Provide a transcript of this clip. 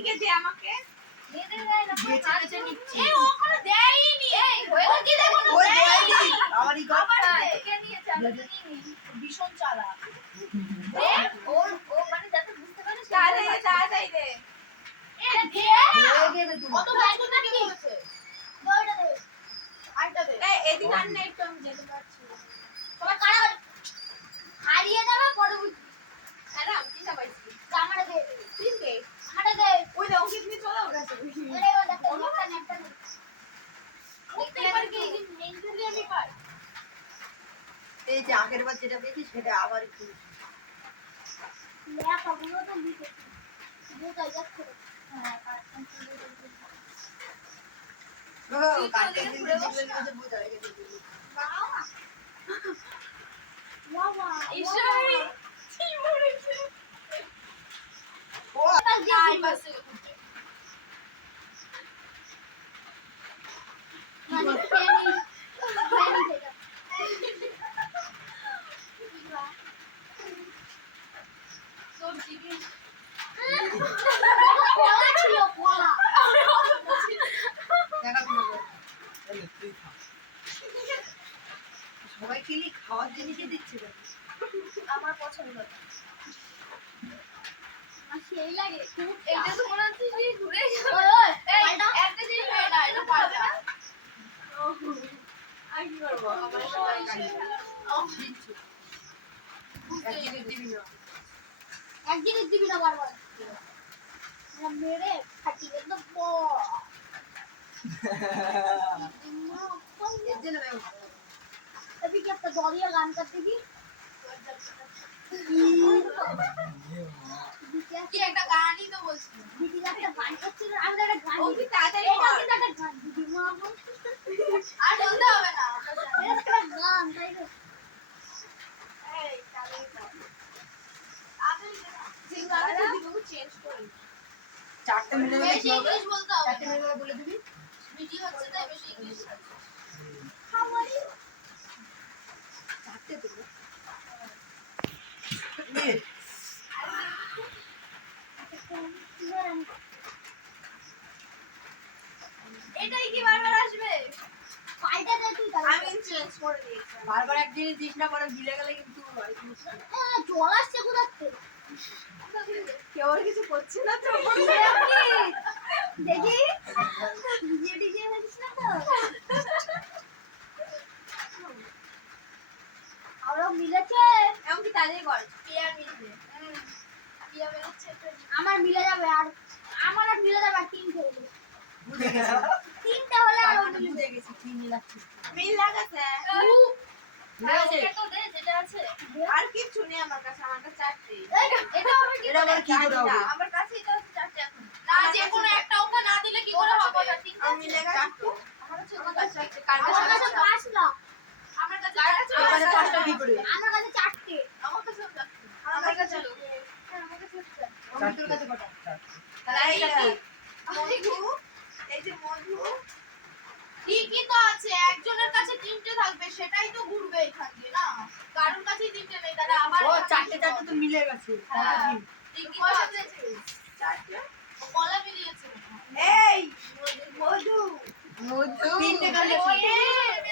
এদিকে দে আমাকে। ভীষণ চালাক। তাড়াতাড়ি দে। এদিকে আন না একটু, আমি যেতে পারছি না। হারিয়ে যাবে পরে বুঝবি। আরে আমি কি পাইছি? জামাটা দে। তিনটে। আমাটা দে। ওই দে ওকে তুমি চলে ওর কাছে। এই যে আগের বার যেটা পেয়েছি সেটা আবার একটু সবাই খেলি খাওয়ার জিনিসই দিচ্ছে আমার পছন্দ সেই লাগে এটা তো মনে হচ্ছে যে ঘুরে একটা জিনিস না এটা পারবে না। আর কি করবো? আমার এক জিনিস দিবি না বারবার মেরে ফাটিয়ে দেবো अभी क्या दौड़िया गान करती थी কি একটা গানই তো বলছি। दीदी একটা গান করছিল আমি একটা গান ও কি তাড়াতাড়ি এটা কর। কিন্তু একটা গান দিদি মা আর বলতে হবে না। এটা একটা গান তাই না এই তাহলে কর। আমি সিঙ্গারা দিবো চেঞ্জ করি। চারটে মিলে বেশি ইংলিশ বলতে হবে চারটে মিলে বলে দিবি ভিডিও হচ্ছে তাই বেশি ইংলিশ আছে। how are you চারটে দেবো এটাই কি বারবার আসবে? পাল্টা দে তুই আমি চেঞ্জ করে দিয়েছি। বারবার এক জিনিস দিস না পরে ভুলে গেলে কিন্তু জল আসছে কোথা থেকে কেউ আর কিছু করছে না তো। দেখি ভিডিও টিডিও হচ্ছে না তো আমরা মিলেছে এমন কি তাদের কর পেয়ার মিলবে। পিয়া বেরোচ্ছে আমার মিলে যাবে আর আমার আর মিলে যাবে আর তিনটে হলে তিনটে হলে আর বুঝে গেছি কি মিলাচ্ছি মিল লাগাছে। তো দে যেটা আছে। আর কিছু নেই আমার কাছে, আমার কাছে চারটে। এটা হবে কি এটা আবার কি করে হবে আমার কাছে এটা হচ্ছে চারটে এখন। না যে কোনো একটা ওকে না দিলে কি করে হবে? আমি মিলে গেছে তো। আমার কাছে চারটে। কার আমার কাছে কাছে? পাঁচ না আমার কাছে চারটে। আমার পাঁচটা কি করে আমার কাছে চারটে আমার কাছে চারটে। আমার কাছে আমার কাছে চারটে আমার তোর কাছে কটা তাহলে এই যে মধু, এই যে মধু ঠিকই তো আছে। একজনের কাছে তিনটে থাকবে সেটাই তো ঘুরবে এখান দিয়ে না। কারোর কাছে তিনটে নেই তাহলে আবার ও চারটে চারটে তো মিলে গেছে হ্যাঁ, ঠিকই তো আছে। চারটে ও কলা মিলিয়েছে। এই মধু তিনটে কাটলে ওরে